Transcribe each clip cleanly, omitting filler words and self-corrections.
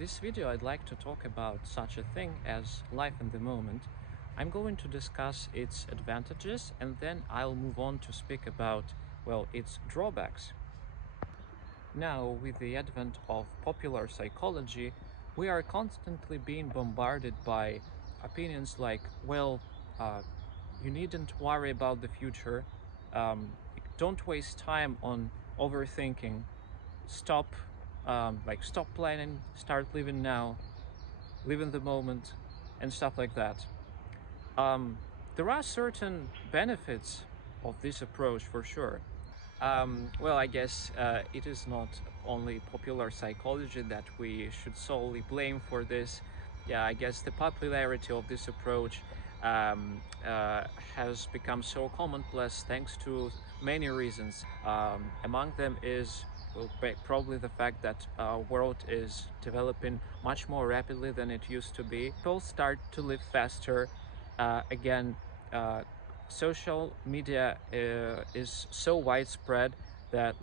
This video I'd like to talk about such a thing as life in the moment. I'm going to discuss its advantages and then I'll move on to speak about, well, its drawbacks. Now, with the advent of popular psychology, we are constantly being bombarded by opinions like, you needn't worry about the future, um, don't waste time on overthinking, stop stop planning, start living now, live in the moment, and stuff like that. There are certain benefits of this approach for sure. I guess it is not only popular psychology that we should solely blame for this. Yeah, I guess the popularity of this approach has become so commonplace thanks to many reasons. Among them is probably the fact that our world is developing much more rapidly than it used to be. People start to live faster. Again, social media is so widespread that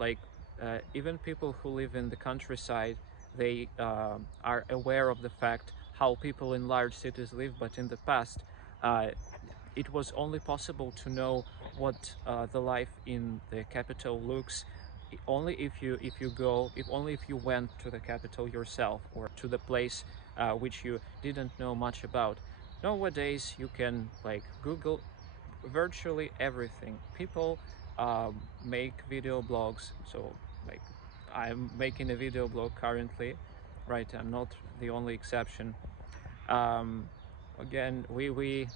even people who live in the countryside, they are aware of the fact how people in large cities live. But in the past, it was only possible to know what the life in the capital looks only if you went to the capital yourself or to the place which you didn't know much about. Nowadays you can Google virtually everything. People make video blogs, so I'm making a video blog currently, right? I'm not the only exception. Again, we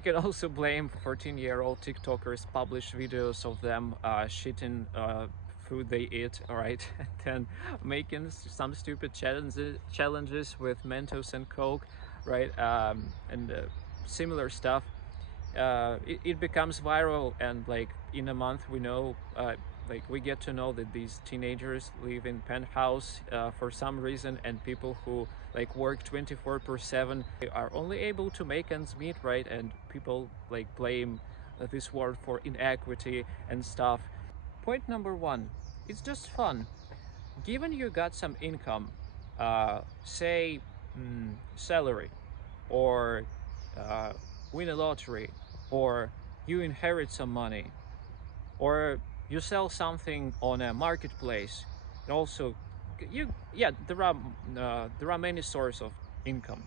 can also blame 14-year-old TikTokers publish videos of them shitting food they eat, alright, and then making some stupid challenges with Mentos and Coke, right, and similar stuff. It becomes viral, and in a month we know we get to know that these teenagers live in penthouse for some reason, and people who work 24/7 are only able to make ends meet, right? And people blame this world for inequity and stuff. Point number one, it's just fun. Given you got some income, say salary, or win a lottery, or you inherit some money, or you sell something on a marketplace, and also there are many sources of income.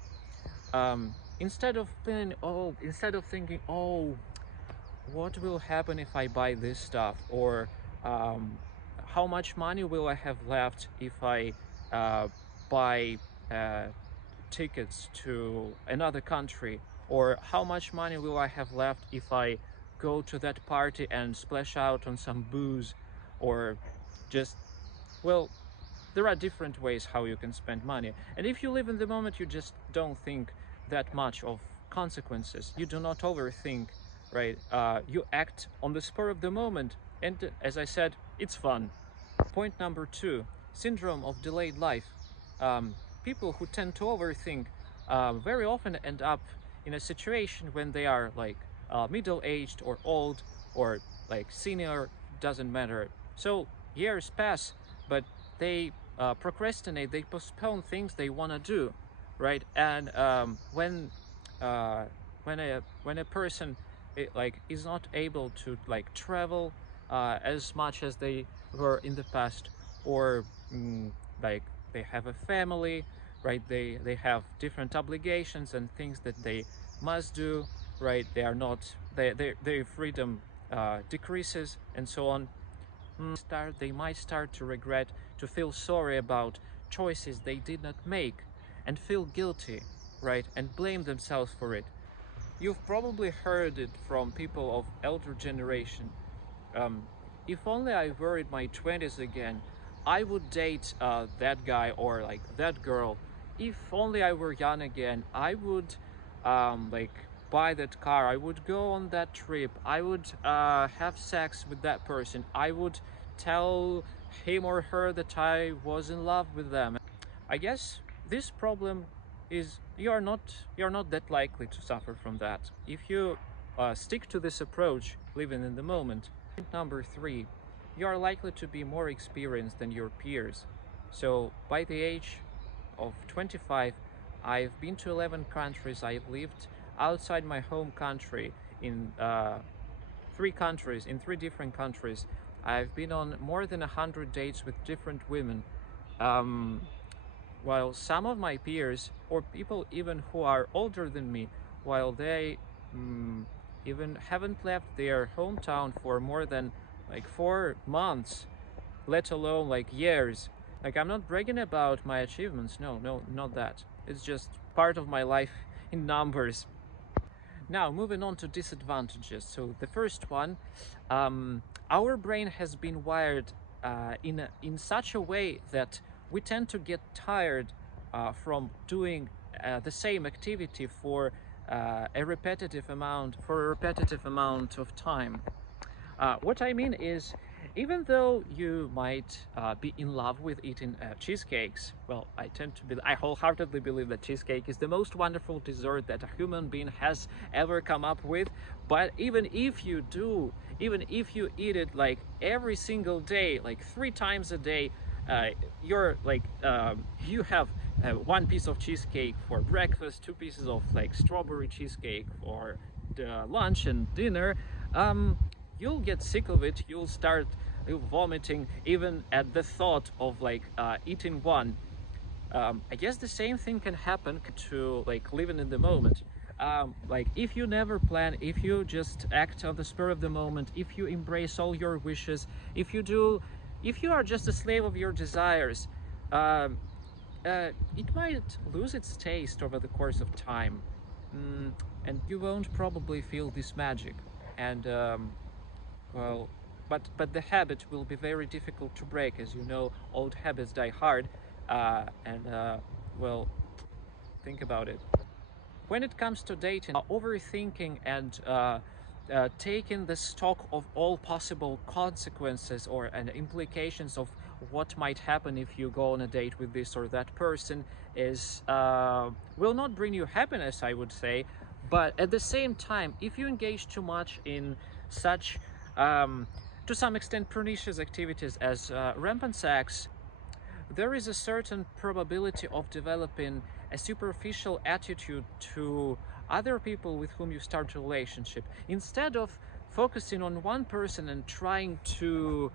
Instead of thinking, oh, what will happen if I buy this stuff, or how much money will I have left if I buy tickets to another country, or how much money will I have left if I go to that party and splash out on some booze, or just, well, there are different ways how you can spend money. And if you live in the moment, you just don't think that much of consequences. You do not overthink, right? You act on the spur of the moment, and as I said, it's fun. Point number two, syndrome of delayed life. People who tend to overthink very often end up in a situation when they are middle-aged or old or senior, doesn't matter. So years pass, but they procrastinate, they postpone things they want to do, right? And when a person is not able to travel as much as they were in the past, or they have a family, right? They have different obligations and things that they must do, right? Their freedom decreases and so on. They might start to regret, to feel sorry about choices they did not make, and feel guilty, right? And blame themselves for it. You've probably heard it from people of elder generation. If only I were in my 20s again, I would date that guy or that girl. If only I were young again, I would buy that car, I would go on that trip, I would have sex with that person, I would tell him or her that I was in love with them. I guess this problem is you're not that likely to suffer from that if you stick to this approach, living in the moment. Number three, you are likely to be more experienced than your peers. So by the age of 25, I've been to 11 countries. I've lived outside my home country in three different countries. I've been on more than 100 dates with different women. Um, while some of my peers, or people even who are older than me, while they even haven't left their hometown for more than like 4 months, let alone like years. Like, I'm not bragging about my achievements. No, no, not that. It's just part of my life in numbers. Now, moving on to disadvantages. So the first one, our brain has been wired in such a way that we tend to get tired from doing the same activity for a repetitive amount of time. What I mean is, even though you might be in love with eating cheesecakes, well, I wholeheartedly believe that cheesecake is the most wonderful dessert that a human being has ever come up with. But even if you eat it like every single day, like 3 times a day, you have one piece of cheesecake for breakfast, 2 pieces of like strawberry cheesecake for the lunch and dinner. You'll get sick of it. You'll start vomiting even at the thought of like eating one. I guess the same thing can happen to like living in the moment. Like, if you never plan, if you just act on the spur of the moment, if you embrace all your wishes, if you are just a slave of your desires, it might lose its taste over the course of time, and you won't probably feel this magic. And well, but the habit will be very difficult to break. As you know, old habits die hard, well, think about it. When it comes to dating, overthinking and taking the stock of all possible consequences and implications of what might happen if you go on a date with this or that person will not bring you happiness, I would say. But at the same time, if you engage too much in such to some extent pernicious activities as rampant sex, there is a certain probability of developing a superficial attitude to other people with whom you start a relationship. Instead of focusing on one person and trying to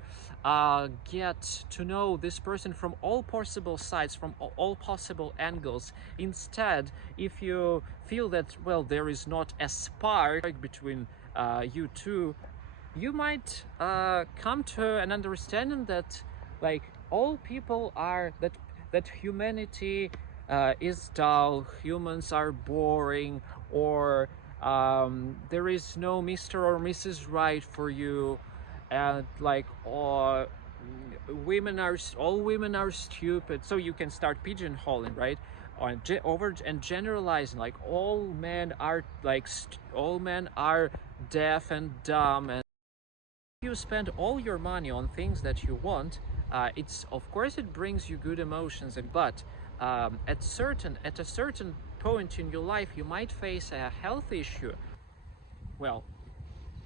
get to know this person from all possible sides, from all possible angles, instead, if you feel that, well, there is not a spark between you two, you might come to an understanding that, like, all people are that humanity is dull, humans are boring, or there is no Mr. or Mrs. Right for you, and like, or all women are stupid. So you can start pigeonholing, right? And generalizing, like all men are deaf and dumb. And you spend all your money on things that you want, it's, of course, it brings you good emotions, but at a certain point in your life you might face a health issue. Well,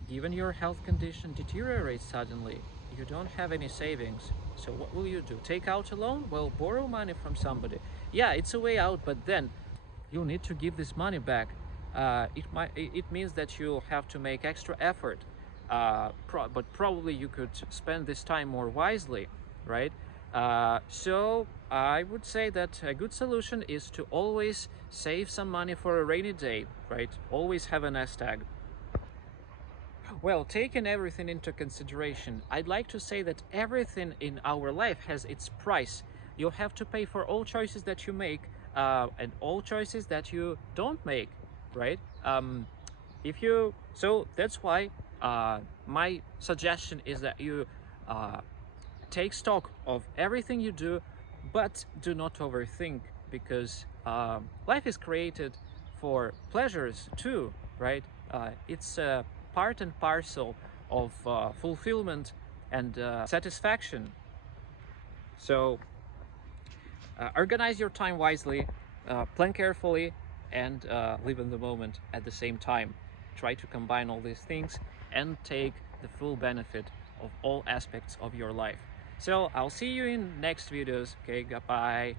even your health condition deteriorates suddenly, you don't have any savings, so what will you do? Take out a loan? Well, borrow money from somebody. Yeah, it's a way out, but then you'll need to give this money back. It means that you'll have to make extra effort, but probably you could spend this time more wisely, right? So I would say that a good solution is to always save some money for a rainy day, right? Always have a nest egg. Well, taking everything into consideration, I'd like to say that everything in our life has its price. You'll have to pay for all choices that you make, and all choices that you don't make, right? So that's why my suggestion is that you take stock of everything you do, but do not overthink, because life is created for pleasures too, right? It's part and parcel of fulfillment and satisfaction. So organize your time wisely, plan carefully, and live in the moment at the same time. Try to combine all these things and take the full benefit of all aspects of your life. So I'll see you in next videos. Okay, goodbye.